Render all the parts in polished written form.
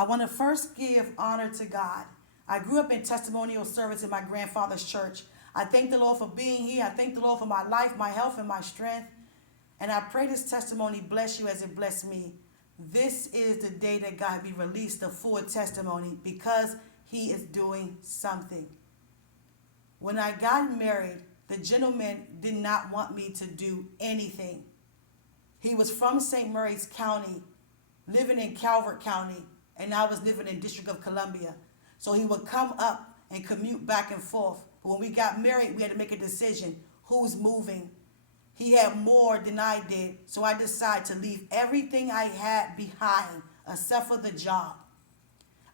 I want to first give honor to God. I grew up in testimonial service in my grandfather's church. I thank the Lord for being here. I thank the Lord for my life, my health, and my strength. And I pray this testimony bless you as it blessed me. This is the day that God be released the full testimony because he is doing something. When I got married, the gentleman did not want me to do anything. He was from St. Mary's County, living in Calvert County, and I was living in District of Columbia. So he would come up and commute back and forth. But when we got married, we had to make a decision. Who's moving? He had more than I did, so I decided to leave everything I had behind, except for the job.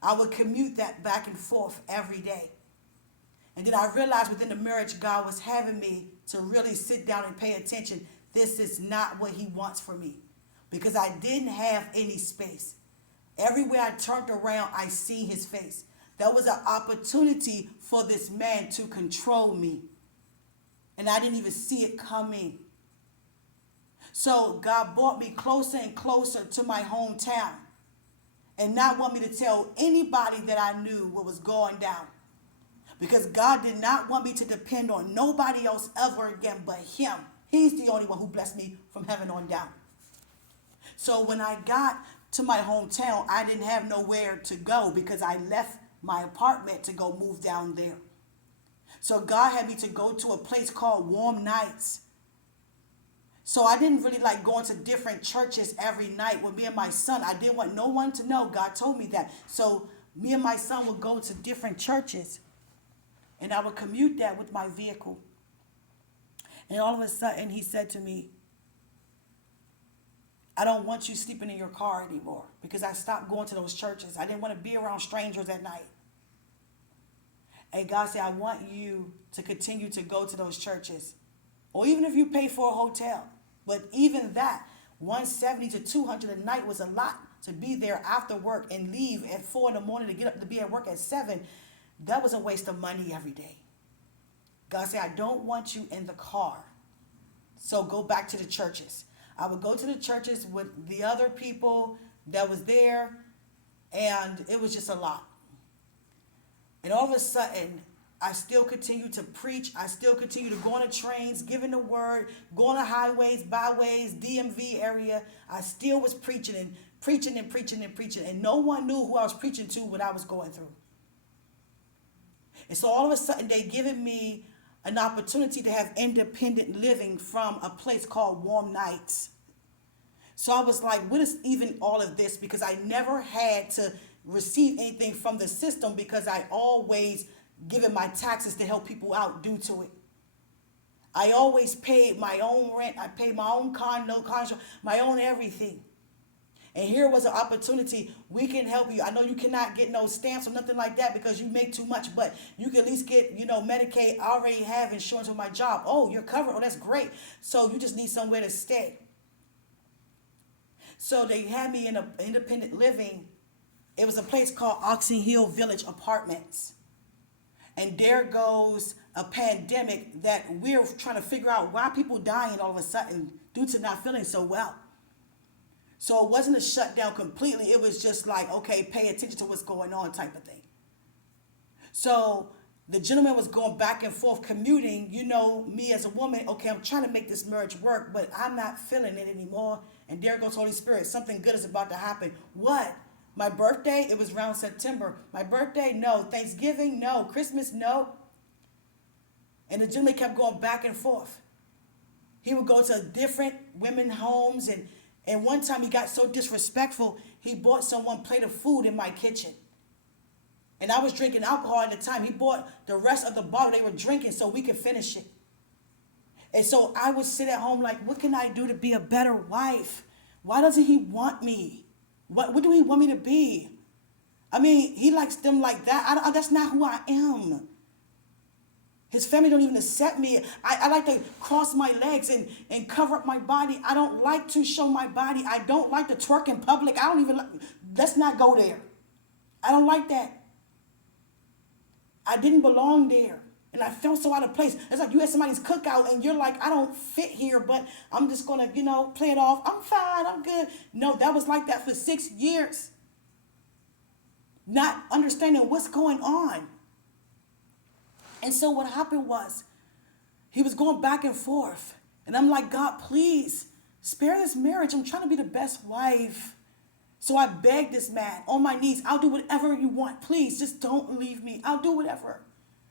I would commute that back and forth every day. And then I realized within the marriage, God was having me to really sit down and pay attention. This is not what he wants for me, because I didn't have any space. Everywhere I turned around, I seen his face. There was an opportunity for this man to control me, and I didn't even see it coming. So God brought me closer and closer to my hometown and not want me to tell anybody that I knew what was going down. Because God did not want me to depend on nobody else ever again but him. He's the only one who blessed me from heaven on down. So when I got to my hometown, I didn't have nowhere to go because I left my apartment to go move down there. So God had me to go to a place called Warm Nights. So I didn't really like going to different churches every night with me and my son. I didn't want no one to know. God told me that. So me and my son would go to different churches, and I would commute that with my vehicle. And all of a sudden, he said to me, I don't want you sleeping in your car anymore, because I stopped going to those churches. I didn't want to be around strangers at night. And God said, I want you to continue to go to those churches, or even if you pay for a hotel. But even that, 170 to 200 a night was a lot to be there after work and leave at 4 in the morning to get up to be at work at 7. That was a waste of money every day. God said, I don't want you in the car. So go back to the churches. I would go to the churches with the other people that was there, and it was just a lot. And all of a sudden, I still continue to preach. I still continue to go on the trains, giving the word, go on the highways, byways, DMV area. I still was preaching and preaching and preaching and preaching. And no one knew who I was preaching to, what I was going through. And so all of a sudden, they given me an opportunity to have independent living from a place called Warm Nights. So I was like, what is even all of this? Because I never had to receive anything from the system, because I always given my taxes to help people out due to it. I always paid my own rent. I paid my own condo, my own everything. And here was an opportunity. We can help you. I know you cannot get no stamps or nothing like that because you make too much, but you can at least get, Medicaid. I already have insurance with my job. Oh, you're covered. Oh, that's great. So you just need somewhere to stay. So they had me in an independent living. It was a place called Oxon Hill Village Apartments. And there goes a pandemic that we're trying to figure out why people dying all of a sudden due to not feeling so well. So it wasn't a shutdown completely. It was just like, okay, pay attention to what's going on type of thing. So the gentleman was going back and forth commuting. Me as a woman, okay, I'm trying to make this marriage work, but I'm not feeling it anymore. And there goes Holy Spirit. Something good is about to happen. What? My birthday, it was around September. My birthday, no. Thanksgiving, no. Christmas, no. And the gentleman kept going back and forth. He would go to different women's homes, and one time he got so disrespectful, he bought someone a plate of food in my kitchen. And I was drinking alcohol at the time. He bought the rest of the bottle they were drinking so we could finish it. And so I would sit at home like, what can I do to be a better wife? Why doesn't he want me? What do he want me to be? I mean, he likes them like that. That's not who I am. His family don't even accept me. I like to cross my legs and cover up my body. I don't like to show my body. I don't like to twerk in public. I don't even like, let's not go there. I don't like that. I didn't belong there. And I felt so out of place. It's like you at somebody's cookout and you're like, I don't fit here, but I'm just going to, play it off. I'm fine. I'm good. No, that was like that for 6 years. not understanding what's going on. And so what happened was, he was going back and forth. And I'm like, God, please spare this marriage. I'm trying to be the best wife. So I begged this man on my knees, I'll do whatever you want. Please, just don't leave me. I'll do whatever.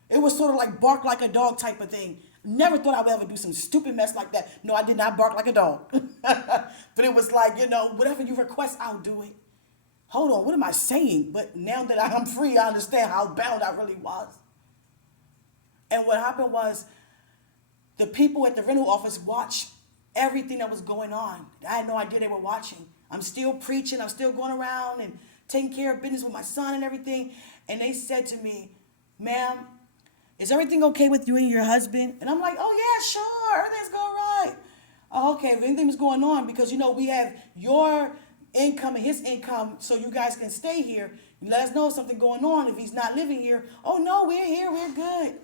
It was sort of like bark like a dog type of thing. Never thought I would ever do some stupid mess like that. No, I did not bark like a dog. But it was like, whatever you request, I'll do it. Hold on, what am I saying? But now that I'm free, I understand how bound I really was. And what happened was, the people at the rental office watched everything that was going on. I had no idea they were watching. I'm still preaching. I'm still going around and taking care of business with my son and everything. And they said to me, ma'am, is everything okay with you and your husband? And I'm like, oh, yeah, sure. Everything's going right. Oh, okay, if anything was going on, because, we have your income and his income, so you guys can stay here. You let us know if something going on. If he's not living here, oh, no, we're here. We're good.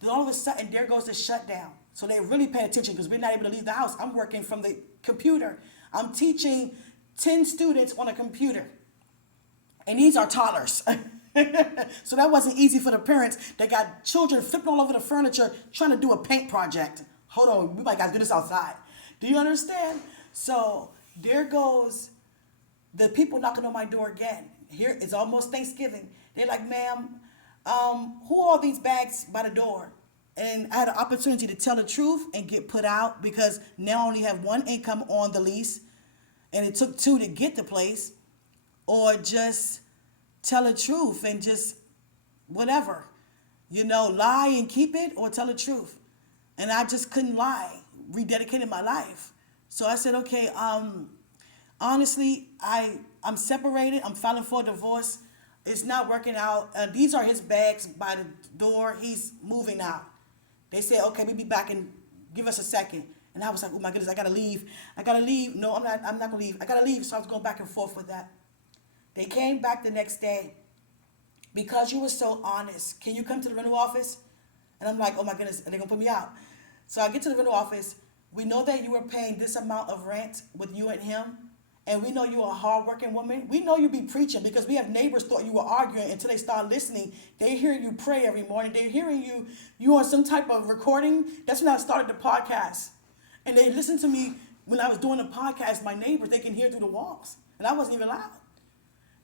Then all of a sudden, there goes the shutdown. So they're really paying attention because we're not able to leave the house. I'm working from the computer. I'm teaching 10 students on a computer. And these are toddlers. So that wasn't easy for the parents. They got children flipping all over the furniture trying to do a paint project. Hold on, we might got to do this outside. Do you understand? So there goes the people knocking on my door again. Here, it's almost Thanksgiving. They're like, ma'am, who are these bags by the door? And I had an opportunity to tell the truth and get put out because now I only have one income on the lease. And it took two to get the place. Or just tell the truth and just whatever. Lie and keep it or tell the truth. And I just couldn't lie. Rededicated my life. So I said, okay, honestly, I'm separated. I'm filing for a divorce. It's not working out. These are his bags by the door. He's moving out. They said, okay, we'll be back and give us a second. And I was like, oh my goodness, I gotta leave. No, I'm not gonna leave. I gotta leave. So I was going back and forth with that. They came back the next day. Because you were so honest, can you come to the rental office? And I'm like, oh my goodness, and they're gonna put me out. So I get to the rental office. We know that you were paying this amount of rent with you and him. And we know you're a hardworking woman. We know you be preaching because we have neighbors thought you were arguing until they start listening. They hear you pray every morning. They're hearing you on some type of recording. That's when I started the podcast. And they listened to me when I was doing the podcast. My neighbors, they can hear through the walls. And I wasn't even loud.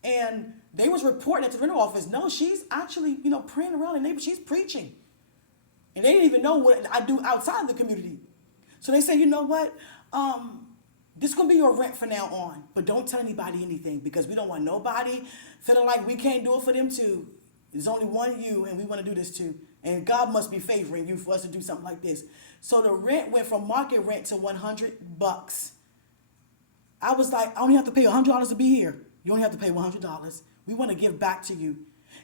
And they was reporting at the rental office, no, she's actually, praying around the neighbor. She's preaching. And they didn't even know what I do outside the community. So they said, you know what? This is going to be your rent from now on. But don't tell anybody anything because we don't want nobody feeling like we can't do it for them too. There's only one you and we want to do this too. And God must be favoring you for us to do something like this. So the rent went from market rent to $100. I was like, I only have to pay $100 to be here. You only have to pay $100. We want to give back to you.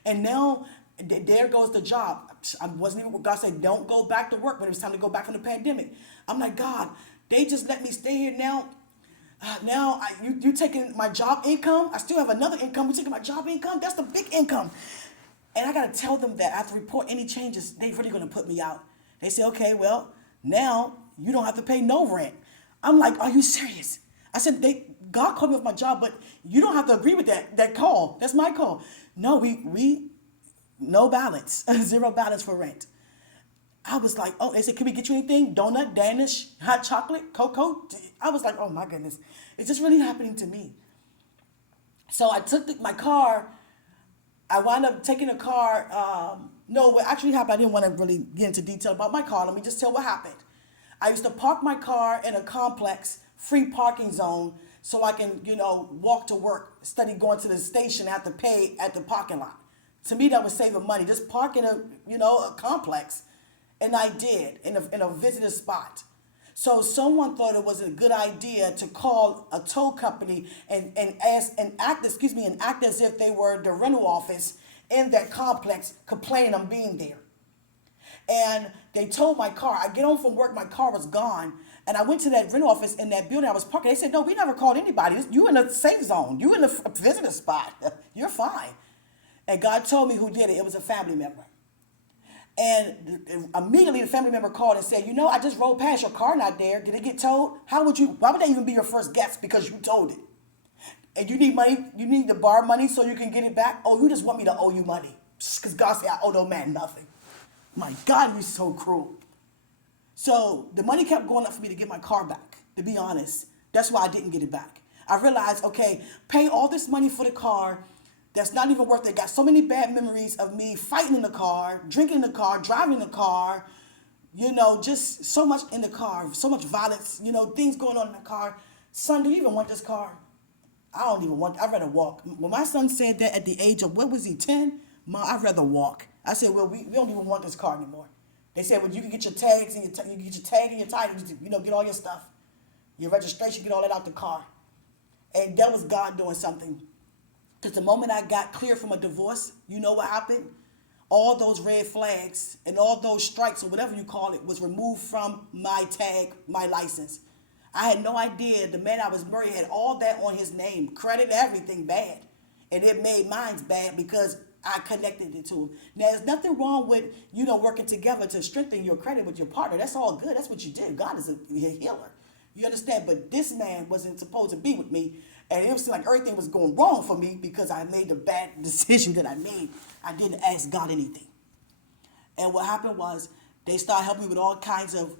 And now there goes the job. I wasn't even, God said, don't go back to work when it was time to go back from the pandemic. I'm like, God, they just let me stay here now. You taking my job income. I still have another income. You're taking my job income. That's the big income. And I got to tell them that I have to report any changes. They're really going to put me out. They say, okay, well, now you don't have to pay no rent. I'm like, are you serious? I said, God called me off my job, but you don't have to agree with that call. That's my call. No, we no balance, zero balance for rent. I was like, oh, they said, can we get you anything? Donut, Danish, hot chocolate, cocoa? I was like, oh my goodness. It's just really happening to me. So I took my car. I wound up taking a car. No, what actually happened, I didn't want to really get into detail about my car. Let me just tell what happened. I used to park my car in a complex, free parking zone, so I can, walk to work, instead of going to the station, I have to pay at the parking lot. To me, that was saving money. Just park in a complex. And I did, in a visitor spot. So someone thought it was a good idea to call a tow company and act as if they were the rental office in that complex, complaining I'm being there. And they towed my car. I get home from work, my car was gone. And I went to that rental office in that building I was parking. They said, no, we never called anybody. You in a safe zone. You in a visitor spot. You're fine. And God told me who did it. It was a family member. And immediately the family member called and said, I just rolled past, your car not there. Did it get towed? Why would they even be your first guest because you told it? And you need money, you need to borrow money so you can get it back? Oh, you just want me to owe you money. Because God said I owe no man nothing. My God, you're so cruel. So the money kept going up for me to get my car back, to be honest. That's why I didn't get it back. I realized, okay, pay all this money for the car that's not even worth it. Got so many bad memories of me fighting in the car, drinking in the car, driving the car, just so much in the car, so much violence, things going on in the car. Son, do you even want this car? I don't even want, I'd rather walk. When my son said that at the age of, what was he, 10? Mom, I'd rather walk. I said, well, we don't even want this car anymore. They said, well, you can get your tags and you can get your tag and your title, get all your stuff, your registration, get all that out the car. And that was God doing something. Because the moment I got clear from a divorce, you know what happened? All those red flags and all those strikes or whatever you call it was removed from my tag, my license. I had no idea the man I was married had all that on his name, credit, everything bad. And it made mine bad because I connected it to him. Now, there's nothing wrong with, working together to strengthen your credit with your partner. That's all good. That's what you did. God is a healer. You understand? But this man wasn't supposed to be with me. And it was like everything was going wrong for me because I made the bad decision that I made. I didn't ask God anything. And what happened was they started helping me with all kinds of,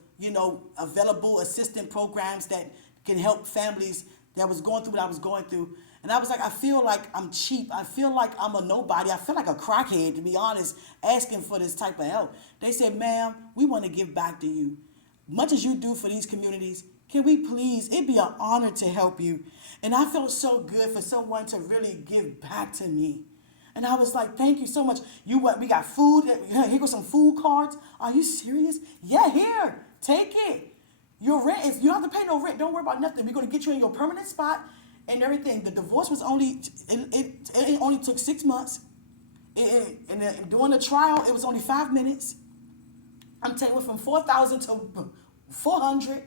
available assistant programs that can help families that was going through what I was going through. And I was like, I feel like I'm cheap. I feel like I'm a nobody. I feel like a crackhead, to be honest, asking for this type of help. They said, ma'am, we want to give back to you. Much as you do for these communities, can we please, it'd be an honor to help you. And I felt so good for someone to really give back to me. And I was like, thank you so much. We got food. Here goes some food cards. Are you serious? Yeah, here, take it. Your rent is, you don't have to pay no rent. Don't worry about nothing. We're going to get you in your permanent spot and everything. The divorce was it only took 6 months. And during the trial, it was only 5 minutes. I'm telling you, it went from 4,000 to 400.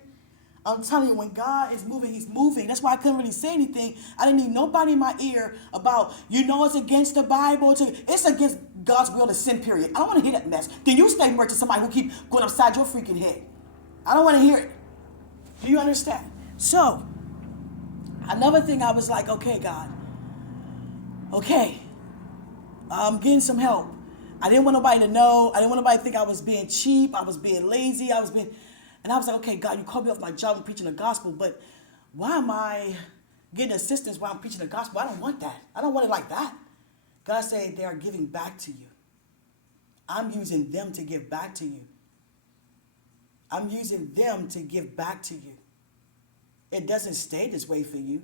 I'm telling you, when God is moving, he's moving. That's why I couldn't really say anything. I didn't need nobody in my ear about, it's against the Bible. It's against God's will to sin, period. I don't want to hear that mess. Then you stay married to somebody who keep going upside your freaking head. I don't want to hear it. Do you understand? So, another thing I was like, okay, God. Okay. I'm getting some help. I didn't want nobody to know. I didn't want nobody to think I was being cheap. I was being lazy. And I was like, okay, God, you called me off my job and preaching the gospel, but why am I getting assistance while I'm preaching the gospel? I don't want that. I don't want it like that. God said they are giving back to you. I'm using them to give back to you. I'm using them to give back to you. It doesn't stay this way for you,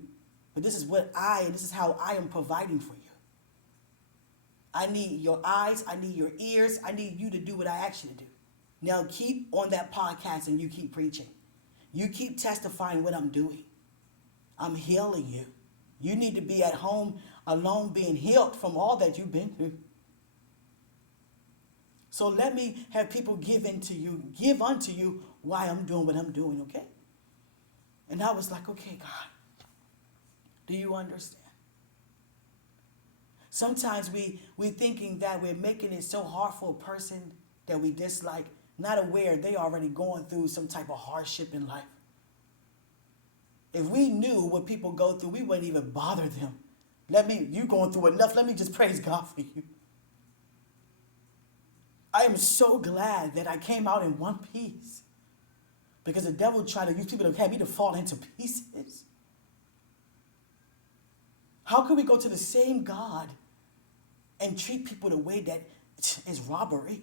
but this is how I am providing for you. I need your eyes. I need your ears. I need you to do what I ask you to do. Now keep on that podcast and you keep preaching. You keep testifying what I'm doing. I'm healing you. You need to be at home alone being healed from all that you've been through. So let me have people give unto you why I'm doing what I'm doing, okay? And I was like, okay, God, do you understand? Sometimes we're thinking that we're making it so hard for a person that we dislike, not aware they already going through some type of hardship in life. If we knew what people go through, we wouldn't even bother them. You going through enough, let me just praise God for you. I am so glad that I came out in one piece. Because the devil tried to use people to have me to fall into pieces. How can we go to the same God and treat people the way that is robbery?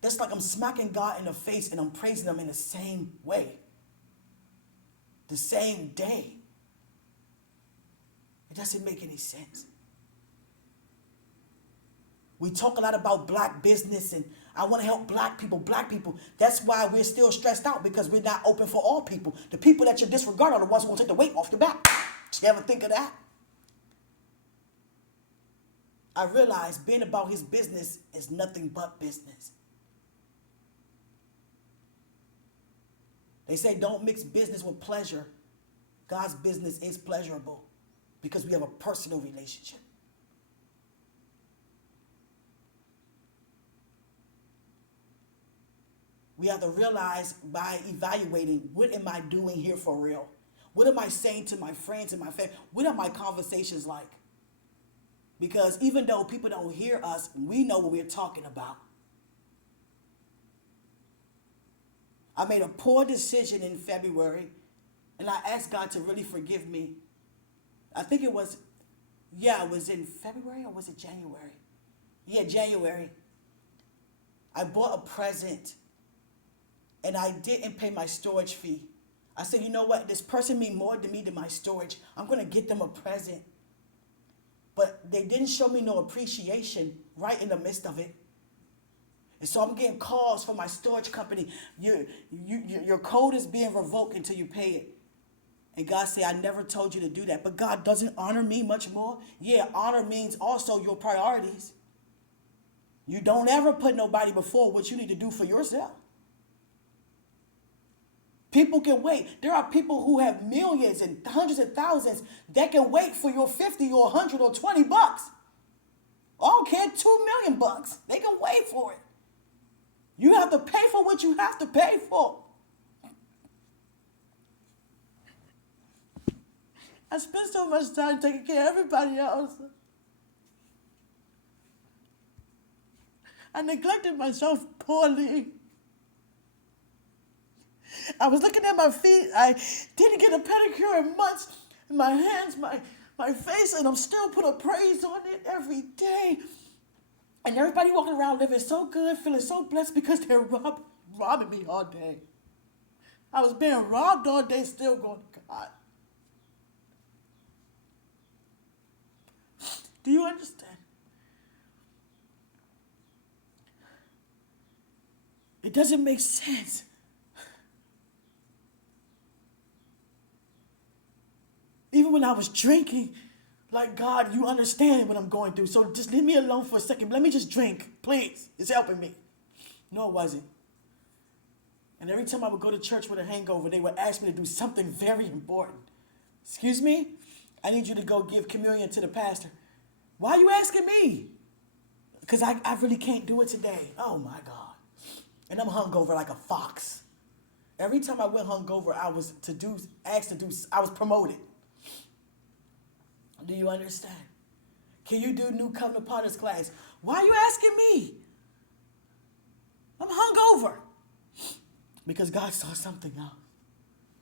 That's like I'm smacking God in the face and I'm praising him in the same way. The same day. It doesn't make any sense. We talk a lot about black business and I want to help black people. That's why we're still stressed out because we're not open for all people. The people that you disregard are the ones who will take the weight off your back. Did you ever think of that? I realized being about his business is nothing but business. They say don't mix business with pleasure. God's business is pleasurable because we have a personal relationship. We have to realize by evaluating, what am I doing here for real? What am I saying to my friends and my family? What are my conversations like? Because even though people don't hear us, we know what we're talking about. I made a poor decision in February, and I asked God to really forgive me. I think it was in February or was it January? Yeah, January. I bought a present, and I didn't pay my storage fee. I said, you know what? This person means more to me than my storage. I'm going to get them a present. But they didn't show me no appreciation right in the midst of it. And so I'm getting calls from my storage company. Your code is being revoked until you pay it. And God said, I never told you to do that. But God doesn't honor me much more. Yeah, honor means also your priorities. You don't ever put nobody before what you need to do for yourself. People can wait. There are people who have millions and hundreds of thousands that can wait for your 50 or 100 or 20 bucks. I don't care, 2 million bucks. They can wait for it. You have to pay for what you have to pay for. I spent so much time taking care of everybody else. I neglected myself poorly. I was looking at my feet. I didn't get a pedicure in months. My hands, my face, and I'm still put a praise on it every day. And everybody walking around living so good, feeling so blessed because they're robbing me all day. I was being robbed all day, still going to God. Do you understand? It doesn't make sense. Even when I was drinking, like, God, you understand what I'm going through, so just leave me alone for a second. Let me just drink, please. It's helping me. No, it wasn't. And every time I would go to church with a hangover, they would ask me to do something very important. Excuse me? I need you to go give communion to the pastor. Why are you asking me? Because I really can't do it today. Oh, my God. And I'm hungover like a fox. Every time I went hungover, I was promoted. Do you understand? Can you do New Covenant Potter's class? Why are you asking me? I'm hungover. Because God saw something else.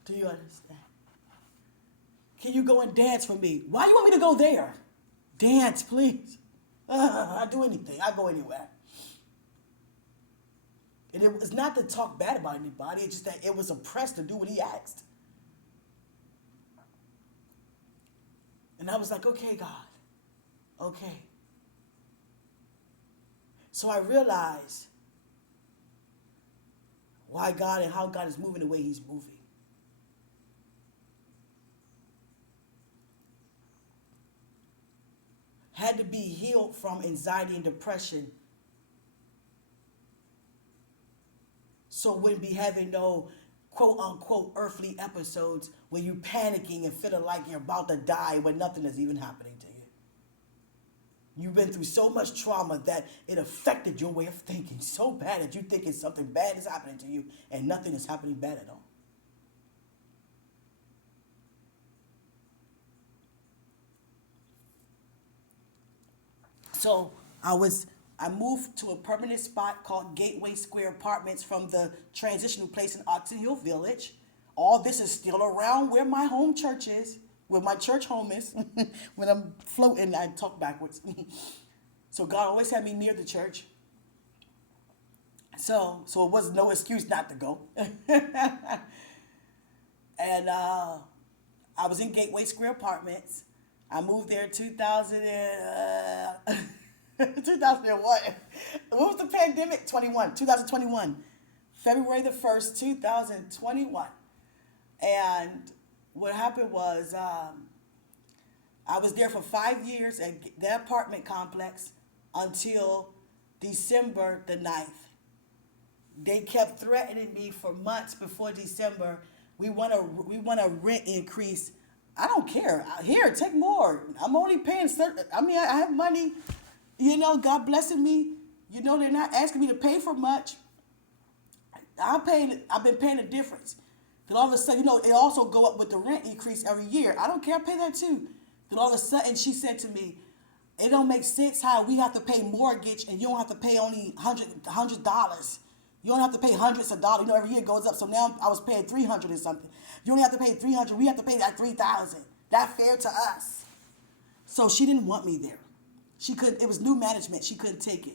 Do you understand? Can you go and dance for me? Why do you want me to go there? Dance, please. I'll do anything. I'll go anywhere. And it was not to talk bad about anybody. It's just that it was oppressed to do what he asked. And I was like, okay, God. Okay. So I realized why God and how God is moving the way he's moving. Had to be healed from anxiety and depression. So wouldn't be having no quote unquote earthly episodes where you panicking and feeling like you're about to die when nothing is even happening to you. You've been through so much trauma that it affected your way of thinking so bad that you thinking something bad is happening to you and nothing is happening bad at all. So I moved to a permanent spot called Gateway Square Apartments from the transitional place in Oxon Hill Village. All this is still around where my home church is, where my church home is. When I'm floating, I talk backwards. So God always had me near the church. So it was no excuse not to go. And I was in Gateway Square Apartments. I moved there in 2001. What was the pandemic? 2021. February the 1st, 2021. And what happened was I was there for 5 years at that apartment complex until December the 9th. They kept threatening me for months before December. We want a rent increase. I don't care. Here, take more. I'm only paying I have money. You know, God blessing me. You know, they're not asking me to pay for much. I've been paying the difference. Then all of a sudden, it also go up with the rent increase every year. I don't care, I pay that too. Then all of a sudden, she said to me, it don't make sense how we have to pay mortgage and you don't have to pay only $100. You don't have to pay hundreds of dollars. Every year it goes up. So now I was paying $300 or something. You only have to pay $300. We have to pay that $3,000. That fair to us? So she didn't want me there. She couldn't. It was new management. She couldn't take it.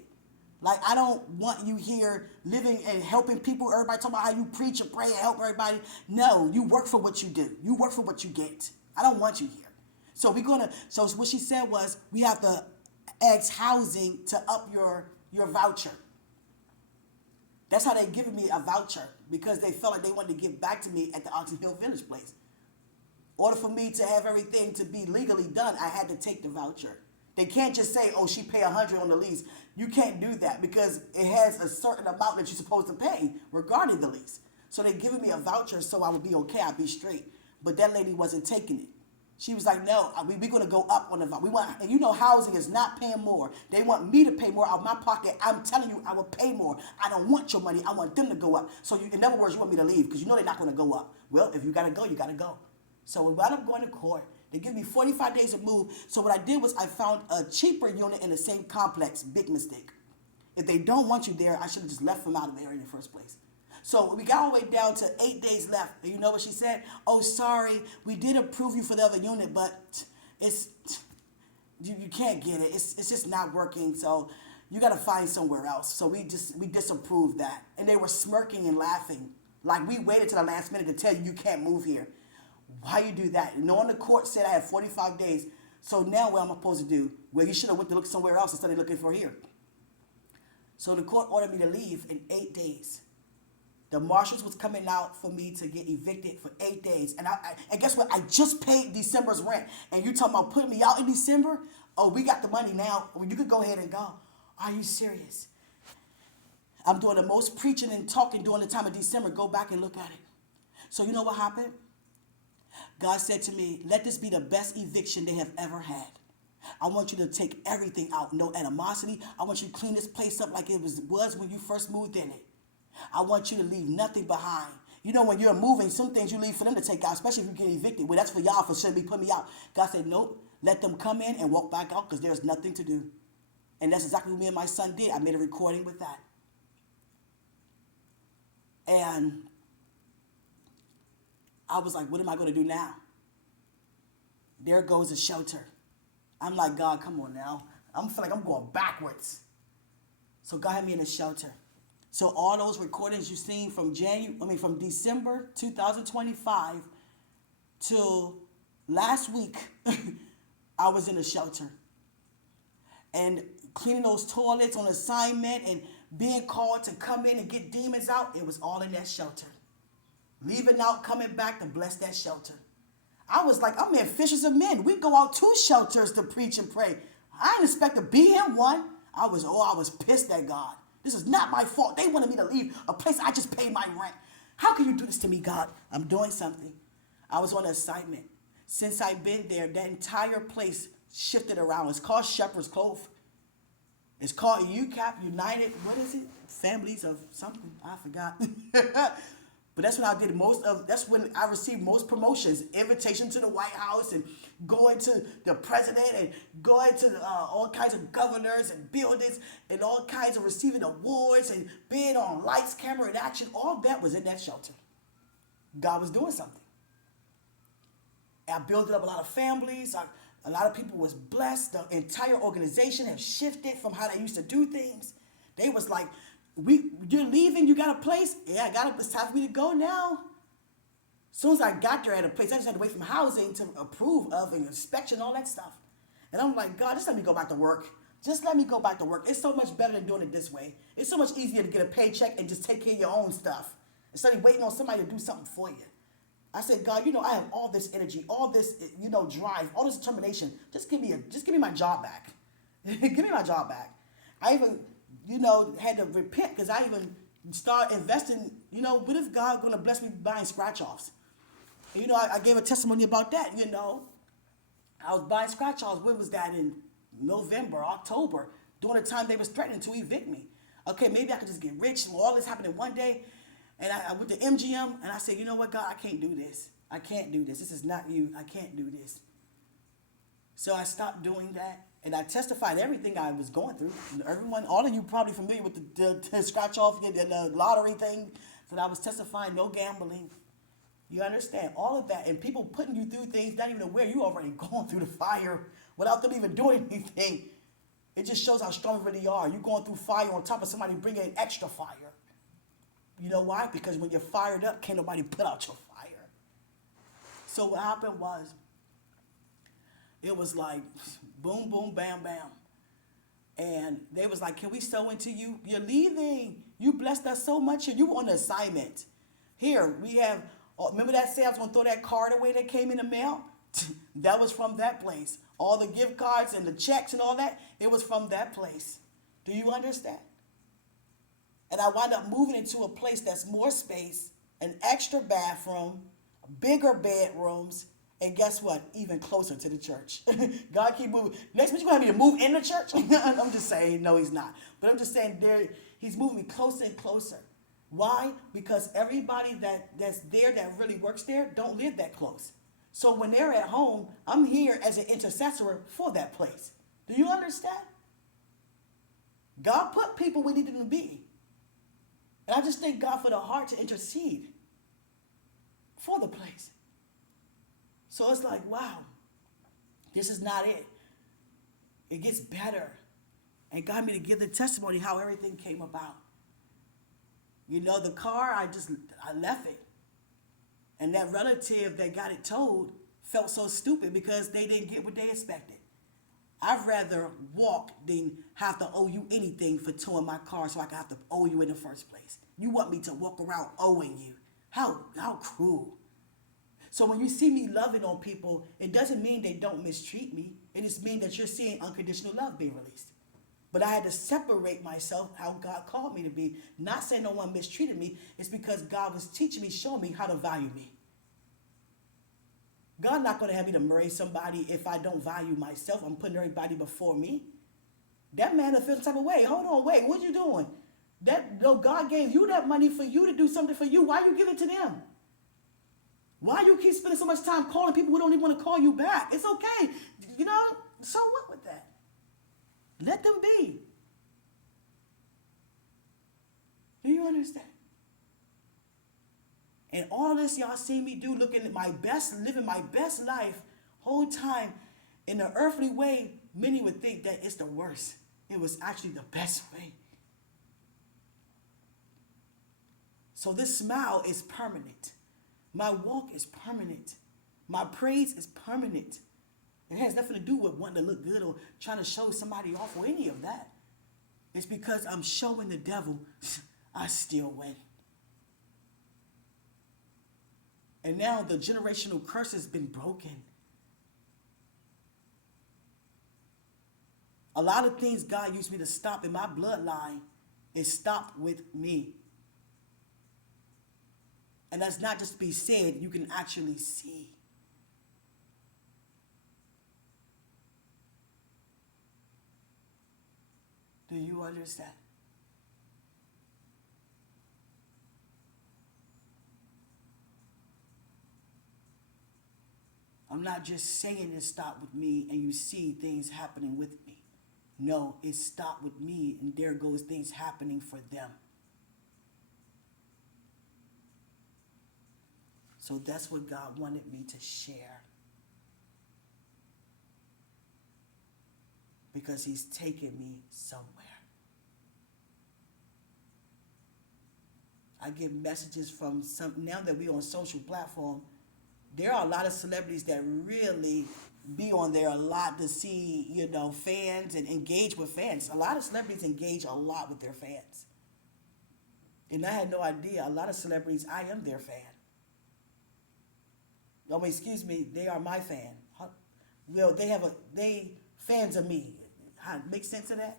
Like, I don't want you here living and helping people. Everybody talking about how you preach and pray and help everybody. No, you work for what you do. You work for what you get. I don't want you here. So so what she said was, we have to ask housing to up your voucher. That's how they giving me a voucher, because they felt like they wanted to give back to me at the Oxon Hill Village place. In order for me to have everything to be legally done, I had to take the voucher. They can't just say, oh, she pay $100 on the lease. You can't do that, because it has a certain amount that you're supposed to pay regarding the lease. So they giving me a voucher so I would be okay, I'd be straight. But that lady wasn't taking it. She was like, no, we're going to go up on the voucher. And housing is not paying more. They want me to pay more out of my pocket. I'm telling you, I will pay more. I don't want your money. I want them to go up. So in other words, you want me to leave because they're not going to go up. Well, if you got to go, you got to go. So we wound up going to court. They give me 45 days to move. So what I did was I found a cheaper unit in the same complex. Big mistake. If they don't want you there, I should have just left them out of the area in the first place. So we got all the way down to 8 days left. And you know what she said? Oh, sorry, we did approve you for the other unit, but you can't get it. It's just not working. So you got to find somewhere else. So we disapproved that. And they were smirking and laughing. Like, we waited to the last minute to tell you can't move here. Why you do that? Knowing the court said I had 45 days. So now what am I supposed to do? Well, you should have went to look somewhere else instead of looking for here. So the court ordered me to leave in 8 days. The marshals was coming out for me to get evicted for 8 days. And guess what? I just paid December's rent. And you talking about putting me out in December? Oh, we got the money now. Well, you could go ahead and go. Are you serious? I'm doing the most preaching and talking during the time of December. Go back and look at it. So you know what happened? God said to me, let this be the best eviction they have ever had. I want you to take everything out. No animosity. I want you to clean this place up like it was when you first moved in it. I want you to leave nothing behind. When you're moving, some things you leave for them to take out, especially if you get evicted. Well, that's for y'all, for should be putting me out. God said, nope, let them come in and walk back out because there's nothing to do. And that's exactly what me and my son did. I made a recording with that. And I was like, what am I going to do now? There goes a shelter. I'm like, God, come on now. I feel like I'm going backwards. So God had me in a shelter. So all those recordings you've seen from December 2025 till last week, I was in a shelter. And cleaning those toilets on assignment and being called to come in and get demons out, it was all in that shelter. Leaving out, coming back to bless that shelter. I was like, I'm in Fishers of Men. We go out 2 shelters to preach and pray. I didn't expect to be in one. I was pissed at God. This is not my fault. They wanted me to leave a place I just paid my rent. How can you do this to me, God? I'm doing something. I was on an assignment. Since I've been there, that entire place shifted around. It's called Shepherd's Cove. It's called UCAP, United, what is it? Families of something. I forgot. But that's when that's when I received most promotions. Invitation to the White House and going to the president and going to all kinds of governors and buildings and all kinds of receiving awards and being on lights, camera, and action. All that was in that shelter. God was doing something. I built up a lot of families. A lot of people was blessed. The entire organization have shifted from how they used to do things. They was like, you're leaving, you got a place? Yeah, it's time for me to go now. As soon as I got there at a place, I just had to wait from housing to approve of and inspection, all that stuff. And I'm like, God, just let me go back to work. Just let me go back to work. It's so much better than doing it this way. It's so much easier to get a paycheck and just take care of your own stuff instead of waiting on somebody to do something for you. I said, God, I have all this energy, all this, drive, all this determination. Just give me my job back. Give me my job back. I even, had to repent because I even started investing. What if God going to bless me buying scratch-offs? And, I gave a testimony about that. I was buying scratch-offs. When was that? In November, October, during the time they was threatening to evict me. Okay, maybe I could just get rich. All this happened in one day. And I went to MGM and I said, you know what, God, I can't do this. I can't do this. This is not you. I can't do this. So I stopped doing that. And I testified everything I was going through. Everyone, all of you probably familiar with the scratch off, the lottery thing. So I was testifying, no gambling. You understand? All of that. And people putting you through things, not even aware you already going through the fire without them even doing anything. It just shows how strong you really are. You're going through fire on top of somebody bringing in extra fire. You know why? Because when you're fired up, can't nobody put out your fire. So what happened was, it was like boom, boom, bam, bam. And they was like, can we sow into you? You're leaving. You blessed us so much and you were on an assignment. Here, we have, remember that say I was going to throw that card away that came in the mail? That was from that place. All the gift cards and the checks and all that, it was from that place. Do you understand? And I wound up moving into a place that's more space, an extra bathroom, bigger bedrooms, and guess what? Even closer to the church. God keep moving. Next week, you're going to have me to move in the church? I'm just saying, no, he's not. But I'm just saying, he's moving me closer and closer. Why? Because everybody that's there that really works there don't live that close. So when they're at home, I'm here as an intercessor for that place. Do you understand? God put people we needed to be. And I just thank God for the heart to intercede for the place. So it's like, wow, this is not it. It gets better. And God me to give the testimony how everything came about. You know, the car, I left it. And that relative that got it towed felt so stupid because they didn't get what they expected. I'd rather walk than have to owe you anything for towing my car so I can have to owe you in the first place. You want me to walk around owing you. How cruel. So when you see me loving on people, it doesn't mean they don't mistreat me. It just means that you're seeing unconditional love being released. But I had to separate myself how God called me to be. Not saying no one mistreated me. It's because God was teaching me, showing me how to value me. God not going to have me to marry somebody if I don't value myself. I'm putting everybody before me. That man will feel the type of way. Hold on, wait, what you doing? God gave you that money for you to do something for you. Why you give it to them? Why you keep spending so much time calling people who don't even want to call you back? It's okay. You know, so what with that? Let them be. Do you understand? And all this y'all see me do, looking at my best, living my best life, whole time, in the earthly way, many would think that it's the worst. It was actually the best way. So this smile is permanent. My walk is permanent. My praise is permanent. It has nothing to do with wanting to look good or trying to show somebody off or any of that. It's because I'm showing the devil I still win. And now the generational curse has been broken. A lot of things God used me to stop in my bloodline, it stopped with me. And that's not just to be said, you can actually see. Do you understand? I'm not just saying it stopped with me and you see things happening with me. No, it stopped with me and there goes things happening for them. So that's what God wanted me to share. Because he's taken me somewhere. I get messages from now that we're on social platform, there are a lot of celebrities that really be on there a lot to see, fans and engage with fans. A lot of celebrities engage a lot with their fans. And I had no idea. A lot of celebrities, I am their fan. Excuse me, they are my fan. Well, they fans of me. Make sense of that?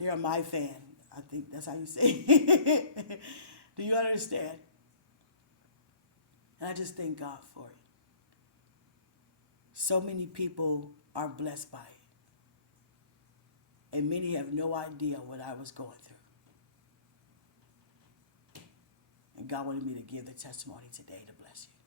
They are my fan. I think that's how you say it. Do you understand? And I just thank God for it. So many people are blessed by it. And many have no idea what I was going through. And God wanted me to give the testimony today to bless you.